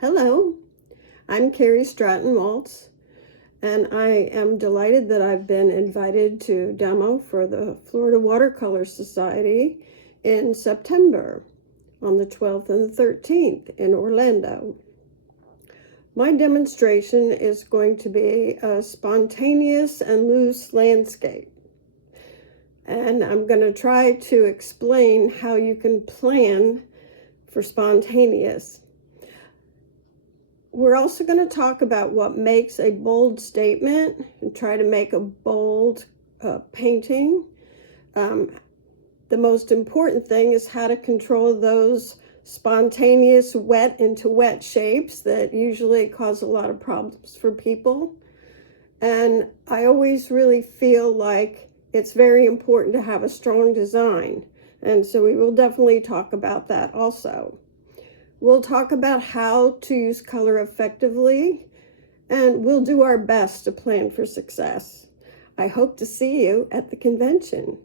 Hello, I'm Kerry Stratton Waltz, and I am delighted that I've been invited to demo for the Florida Watercolor Society in September on the 12th and the 13th in Orlando. My demonstration is going to be a spontaneous and loose landscape. And I'm going to try to explain how you can plan for spontaneous. We're also going to talk about what makes a bold statement and try to make a bold painting. The most important thing is how to control those spontaneous wet into wet shapes that usually cause a lot of problems for people. And I always really feel like it's very important to have a strong design. And so we will definitely talk about that also. We'll talk about how to use color effectively, and we'll do our best to plan for success. I hope to see you at the convention.